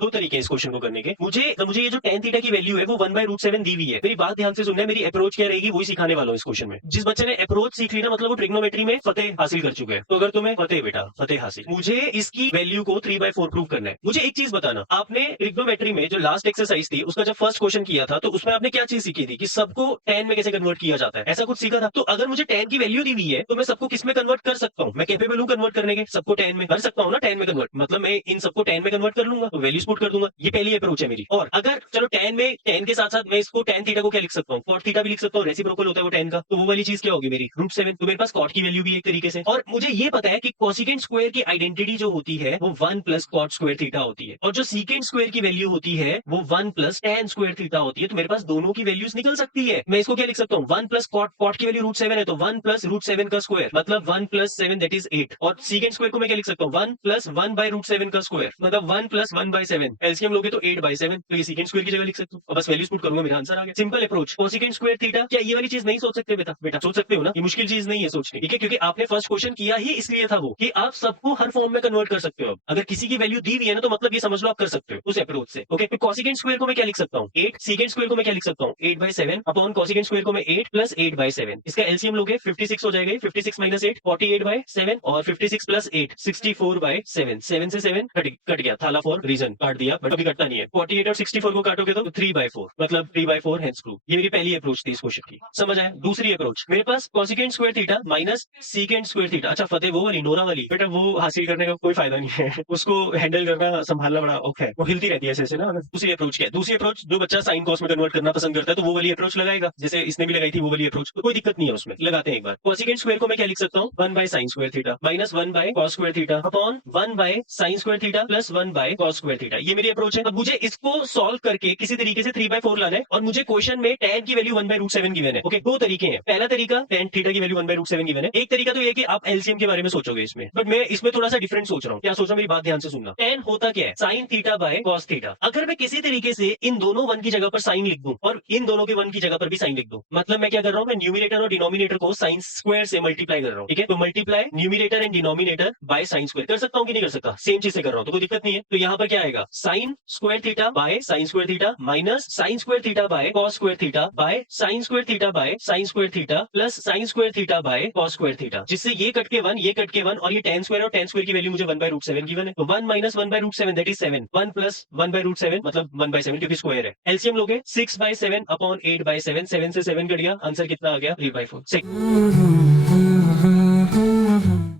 दो तरीके हैं इस क्वेश्चन को करने के। मुझे ये जो tan थीटा की वैल्यू है वो 1/√7 दी हुई है। मेरी बात ध्यान से सुनना है, मेरी अप्रोच क्या रहेगी वही सिखाने वाला हूँ इस क्वेश्चन में। जिस बच्चे ने अप्रोच सीख ली ना, मतलब वो ट्रिग्नोमेट्री में फतेह हासिल कर चुके हैं। तो अगर तुम्हें फतेह बेटा, फतेह हासिल। मुझे इसकी वैल्यू को 3/4 प्रूव करना है। मुझे एक चीज बताना, आपने ट्रिग्नोमेट्री में जो लास्ट एक्सरसाइज थी उसका जब फर्स्ट क्वेश्चन किया था तो उसमें आपने क्या चीज सीखी थी कि सबको tan में कैसे कन्वर्ट किया जाता है, ऐसा कुछ सीखा था। तो अगर मुझे tan की वैल्यू दी हुई है तो मैं सबको किस में कन्वर्ट कर सकता हूँ? मैं कैपेबल हूँ कन्वर्ट करने के, सबको tan में कर सकता हूँ ना। tan में कन्वर्ट मतलब मैं इन सबको tan में कन्वर्ट कर लूंगा, तो वैल्यूज पुट कर दूंगा। ये पहली अप्रोच है मेरी। और अगर चलो tan के साथ साथ मैं इसको tan थीटा को क्या लिख सकता हूँ, cot थीटा भी लिख सकता हूँ, रेसिप्रोकल होता है वो tan का, तो वो वाली चीज क्या होगी मेरी √7। तो मेरे पास cot की वैल्यू भी एक तरीके से। और मुझे ये पता है कि कोसिकेंट स्क्वायर की आइडेंटिटी जो होती है वो 1 प्लस cot स्क्वायर थीटा होती है, और जो सीकेंट स्क्वायर की वैल्यू होती है वो 1 प्लस tan स्क्वायर थीटा होती है। तो मेरे पास दोनों की वैल्यूज निकल सकती है। मैं इसको क्या लिख सकता हूँ, 1 प्लस cot की वैल्यू √7 है तो 1 प्लस √7 का स्क्वायर मतलब 1 प्लस 7 दैट इज 8। और सीकेंट स्क्वायर को मैं क्या लिख सकता हूँ, 1 प्लस 1/√7 का स्क्वायर मतलब 1 प्लस 1/7। एलसीएम लोगे तो 8/7, तो ये सीकेंट स्क्वायर की जगह लिख सकते हो और बस वैल्यूज पुट करूंगा, मेरा आंसर आ गया। Simple approach. Cosecant square theta, क्या ये वाली चीज नहीं सोच सकते बेटा? बेटा सोच सकते हो ना, ये मुश्किल चीज नहीं है सोचनी, ठीक है? क्योंकि आपने फर्स्ट क्वेश्चन किया ही इसलिए था वो कि आप सबको हर फॉर्म में कन्वर्ट कर सकते हो। अगर किसी की वैल्यू दी हुई है ना तो मतलब ये समझ लो आप कर सकते हो उस अप्रोच से। ओके, तो कोसिकेंट स्क्वायर को मैं क्या लिख सकता हूँ, 8। सीकेंट स्क्वायर को मैं क्या लिख सकता हूँ, 8/7 अपॉन कोसिकेंट स्क्वायर को मैं 8 प्लस 8/7। इसका एलसीएम लोगे 56 हो जाएगा, 56 माइनस 8 48/7 और 56 प्लस 8 64/7। 7 से 7 कट गया, थाला फॉर रीजन काट दिया, बट अभी कटता नहीं है। 48 और 64 को काटोगे तो 3/4 मतलब 3/4 हेंस प्रूव। ये मेरी पहली अप्रोच थी इस क्वेश्चन की, समझ आया? दूसरी अप्रोच, मेरे पास cosecant square theta minus secant square theta. अच्छा फतेह वो वाली नोरा वाली, बेटा वो हासिल करने का कोई फायदा नहीं है उसको हैंडल करना संभालना बड़ा औखा है, वो हिलती रहती है ऐसे ऐसे ना। दूसरी अप्रोच क्या है? दूसरी अप्रोच, जो बच्चा साइन कॉस में कन्वर्ट करना पसंद करता है तो वो वाली अप्रोच लगाएगा, जैसे इसने भी लगाई थी वो वाली अप्रोच, तो कोई दिक्कत नहीं है उसमें। लगाते हैं एक बार। कोसिकेंट स्क्वायर को मैं क्या लिख सकता हूँ, 1/sin square theta minus 1/cos square theta upon 1/sin square theta plus 1/cos square theta. ये मेरी अप्रोच है। अब मुझे इसको सॉल्व करके किसी तरीके से 3/4 लाना है, और मुझे क्वेश्चन में tan की वैल्यू 1/√7 गिवन है। ओके, दो तरीके हैं। पहला तरीका tan थीटा की वैल्यू 1/√7 गिवन है। एक तरीका तो ये कि आप एलसीएम के बारे में सोचोगे इसमें, बट मैं इसमें थोड़ा सा डिफरेंट सोच रहा हूँ। क्या सोच रहा हूँ, मेरी बात ध्यान से सुनना। tan होता क्या है, sin theta by cos theta. अगर मैं किसी तरीके से इन दोनों वन की जगह पर साइन लिख दूं और इन दोनों के वन की जगह पर भी साइन लिख दूं, मतलब मैं क्या कर रहा हूँ, मैं न्यूमिनेटर और डिनोमिनेटर को साइन स्क्वायर से मल्टीप्लाई कर रहा हूँ। ठीक है, तो multiply numerator and denominator by sine square कर सकता हूँ कि नहीं कर सकता? सेम चीज से कर रहा हूँ तो कोई दिक्कत नहीं है। तो यहाँ पर क्या आएगा, sine square theta by sine square theta minus sine square theta by cos square theta by sine square theta by sine square theta plus sine square theta by cos square theta, जिससे ये cut के 1 ये cut के 1 और ये tan square और tan square की value मुझे 1/√7 गिवन है। तो 1 माइनस 1/√7 दैट इज 7। 1 प्लस 1/√7 मतलब 1/7 क्योंकि स्क्वायर है। एलसीएम लोगे 6/7 अपॉन 8/7। 7 से 7 कट गया, आंसर कितना आ गया, 3/4।